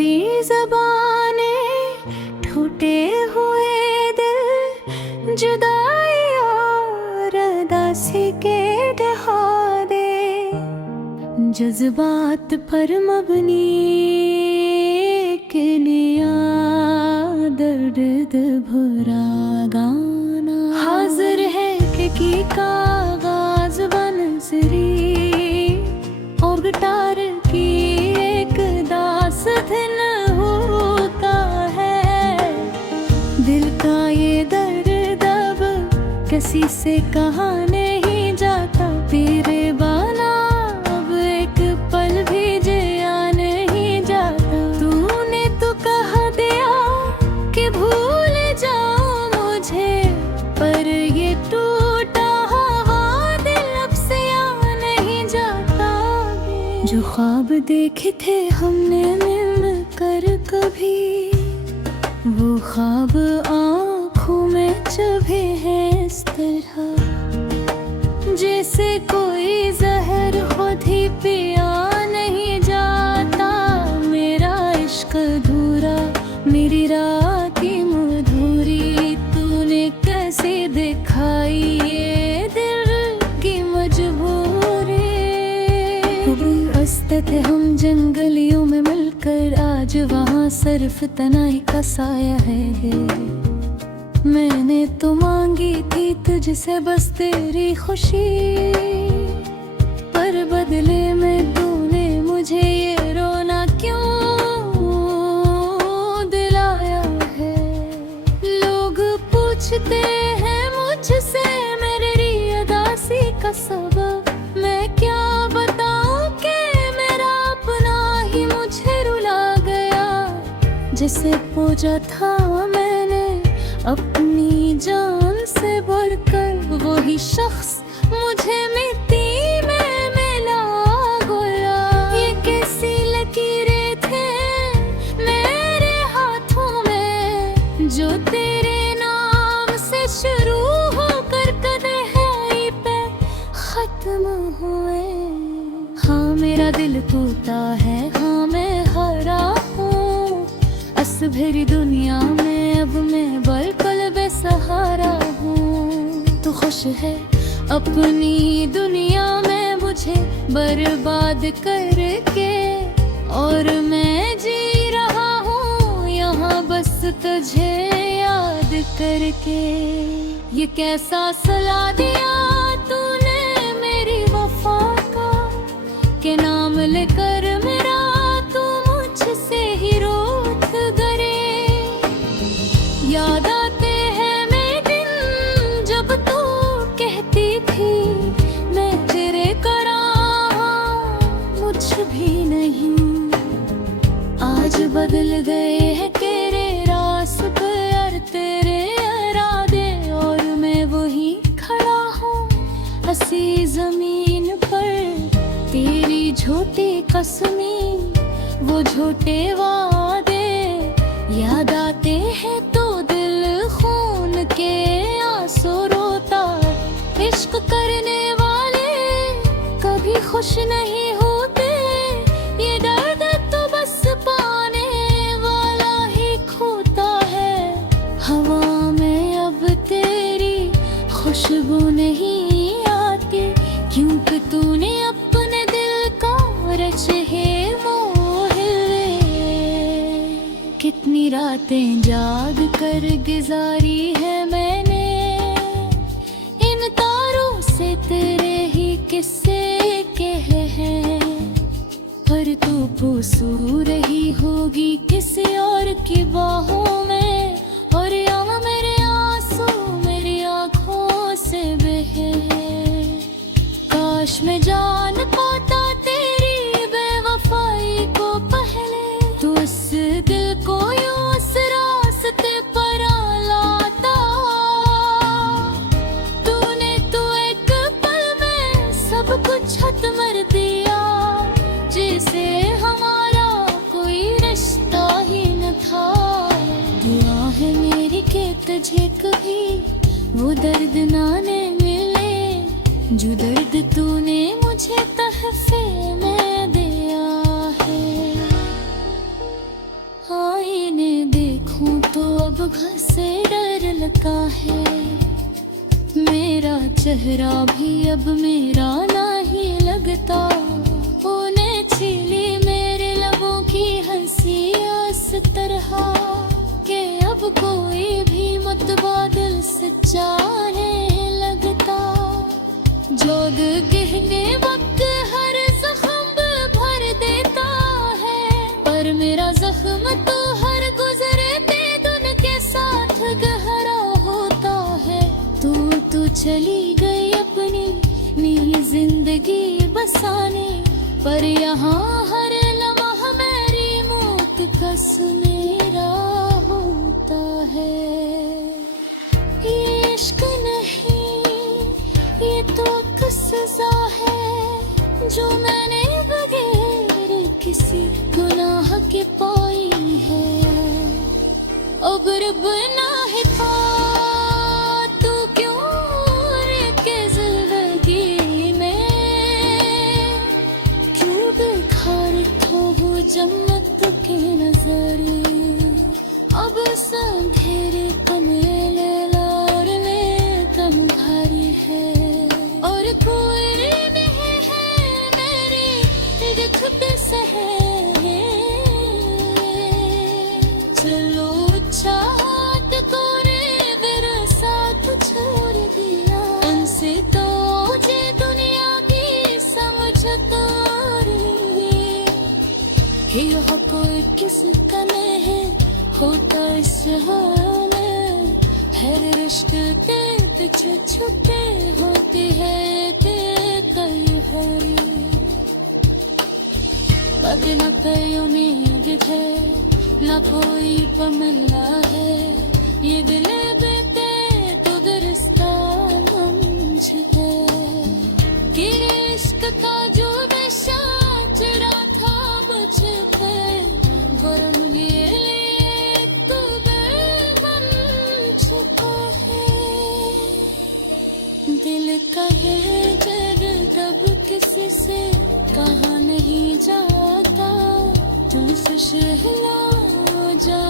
दी ज़बाने टूटे हुए दिल जुदाई और उदासी के ढहा दे। जज्बात पर मबनी एक नया दर्द भरा गाना हाजिर है कि कागाज बनसरी और गिटार की एक दास्तान होता है। दिल का ये दर्द अब किसी से कहा नहीं जाता। तेरे बाना अब एक पल भी जिया नहीं जाता। तूने तो कहा दिया कि भूल जाओ मुझे, पर ये टूटा हुआ दिल अब से आ नहीं जाता। जो ख्वाब देखे थे हमने मिलकर कभी, वो ख्वाब आँखों में चुभे हैं इस तरह जैसे कोई जहर खुद ही पिया नहीं जाता। मेरा इश्क अधूरा, मेरी रात की मधुरी तूने कैसे दिखाई ये दिल की मजबूरी। हंसते थे हम जंगलियों में मिलकर, आज वहाँ सिर्फ तन्हाई का साया है। मैंने तो मांगी थी तुझसे बस तेरी खुशी, पर बदले में तूने मुझे ये रोना क्यों दिलाया है। लोग पूछते हैं मुझसे मेरी उदासी का सबब, मैं क्या बताऊं कि मेरा अपना ही मुझे रुला गया। जिसे पूजा था मैंने अपनी जान से बढ़कर, वही शख्स मुझे मिट्टी में मिला गया। ये कैसी लकीरें थे मेरे हाथों में जो तेरे नाम से शुरू होकर कदे पे खत्म हुए। हाँ मेरा दिल टूटा है, हाँ मैं हरा हूँ। अस भरी दुनिया में अब मैं बलकल बेसहारा हूँ। तू खुश है अपनी दुनिया में मुझे बर्बाद करके, और मैं जी रहा हूँ यहाँ बस तुझे याद करके। ये कैसा सला दिया तूने मेरी वफा का, के नाम लेकर मेरा तू मुझसे ही रूठ गए। याद आते हैं मेरे दिन जब तू कहती थी मैं तेरे करा मुझ भी नहीं। आज बदल गए हैं तेरे रास्ते और तेरे इरादे, और मैं वही खड़ा हूँ हंसी जमीन पर। तेरी झूठी कसमी वो झूठे वादे याद आते हैं तो दिल खून के आंसू रोता। इश्क करने वाले कभी खुश नहीं होते, ये दर्द तो बस पाने वाला ही खोता है। हवा में अब तेरी खुशबू नहीं आती, क्योंकि तूने अपने दिल का रचे मोहल्ले। कितनी रातें जाग कर गुजारी है मैंने, इन तारों से तेरे ही किस्से कहे हैं। पर तू पूसू रही होगी किसी और की बाहों में, और यहाँ मेरे आंसू मेरी आँखों से बहे। काश मैं जान पाता तेरी बेवफाई को पहले, तू इस दिल को यूं उस रास्ते पर लाता। तूने तो एक पल में सब कुछ खत्म कर दिया, जिसे हमारा कोई रिश्ता ही न था। दुआ है मेरी कि तुझे कभी वो दर्द ना मिले, जो दर्द तूने मुझे तहफे में दिया है। आईने देखूं तो अब घसे डर लगा है। मेरा चेहरा भी अब मेरा नहीं लगता। उन्हें छीली मेरे लबों की हंसी इस तरह के अब कोई भी मुतबादिल सच्चा नहीं लगता। जोग गहने वक्त हर जख्म भर देता है, पर मेरा जख्म तो हर गुजरते दिन के साथ गहरा होता है। तू चली गई अपनी नई जिंदगी बसाने, पर यहाँ हर लम्हा मेरी मौत का सुनेरा होता है। ये इश्क नहीं, ये तो एक सजा है जो मैंने बगैर किसी गुनाह के पाई है। अब रब ना है तू क्यों के जिंदगी में, क्यों बेखार तो वो जन्नत के नजरे। अब अंधेरे कमरे लार ले कम भारी है, और कोई नहीं है मेरी दुख पे सहे। चलो चाहत को रे मेरा साथ छोड़ दिया, उनसे तो मुझे दुनिया की समझ तो रही। यह कोई किसका नहीं होता इस हाल में, हर रिश्ते के पीछे छुपे होती है कई हरी। अब न कोई उम्मीद है, न कोई पमला है, ये दिल बेटे तो रिश्ता मंझ है। कि इश्क का जो नशा चढ़ा था मुझ पे, गरम लिए तू बेगम छुपा है। दिल कहे जब तब किसी से कहा नहीं जाता, तुमसे शहला जा